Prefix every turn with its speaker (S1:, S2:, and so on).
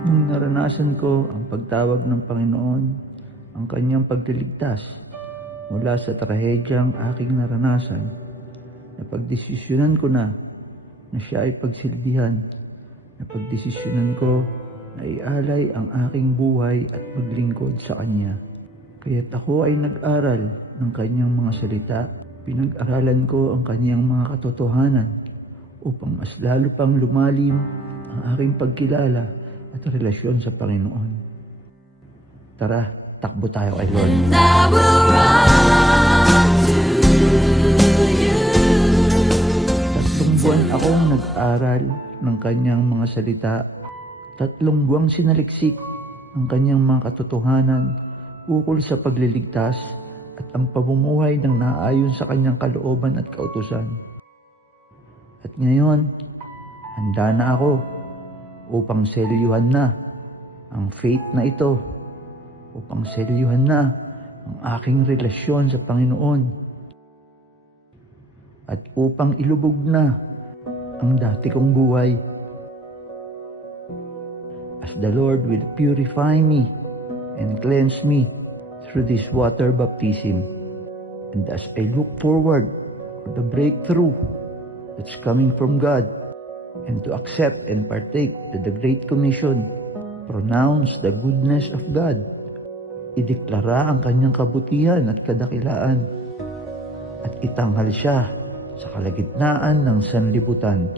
S1: Nung naranasan ko ang pagtawag ng Panginoon, ang kanyang pagliligtas mula sa trahedyang aking naranasan, napagdesisyonan ko na na siya ay pagsilbihan, napagdesisyonan ko na ialay ang aking buhay at maglingkod sa Kanya. Kaya't ako ay nag-aral ng Kanyang mga salita, pinag-aralan ko ang Kanyang mga katotohanan upang mas lalo pang lumalim ang aking pagkilala at relasyon sa Panginoon. Tara, takbo tayo kay Lord.
S2: I will run to you.
S1: Tatlong buwan akong nag-aral ng kanyang mga salita. Tatlong buwang sinaliksik ang kanyang mga katotohanan ukol sa pagliligtas at ang pamumuhay ng naayon sa kanyang kalooban at kautusan. At ngayon, handa na ako upang selyuhan na ang faith na ito, upang selyuhan na ang aking relasyon sa Panginoon at upang ilubog na ang dati kong buhay. As the Lord will purify me and cleanse me through this water baptism, and as I look forward to the breakthrough that's coming from God, and to accept and partake to the Great Commission, pronounce the goodness of God, ideklara ang kanyang kabutihan at kadakilaan, at itanghal siya sa kalagitnaan ng sanlibutan